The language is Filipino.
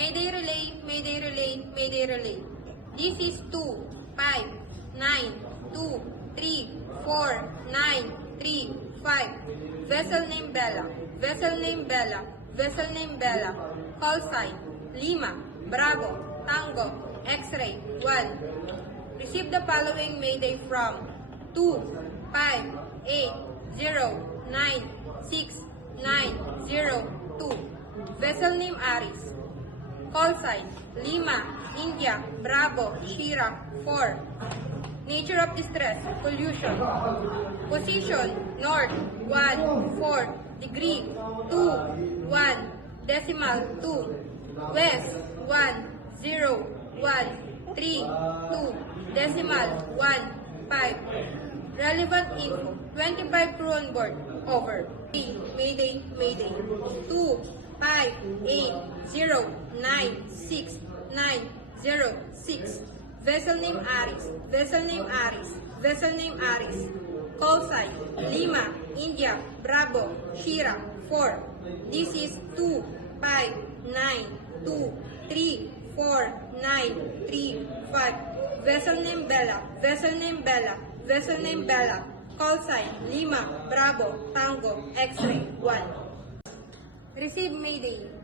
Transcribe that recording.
Mayday relay, mayday relay, mayday relay. This is 2, 5, 9, 2, 3, 4, 9, 3, 5. Vessel name Bella, vessel name Bella, vessel name Bella. Call sign, Lima, Bravo, Tango, X-ray, 1. Receive the following mayday from 2, 5, 8, 0, 9, 6, 9, 0, 2. Vessel name Aris. Call sign, Lima, India, Bravo, Shira, 4. Nature of distress, pollution. Position, north, 1, 4, degree, 2, 1, decimal, 2. West, 1, 0, 1, 3, 2, decimal, 1, 5. Relevant info, 25 crew on board, over. Mayday, mayday. 2, 5, 8, 0, 9, 6, 9, 0, 6. Vessel name Aris, vessel name Aris, vessel name Aris. Call sign, Lima, India, Bravo, Shira, 4. This is 2, 5, 9, 2, 3, 4, 9, 3, 5. Vessel name Bella, vessel name Bella, vessel name Bella. Call sign, Lima, Bravo, Tango, X-ray, 1. Receive mayday.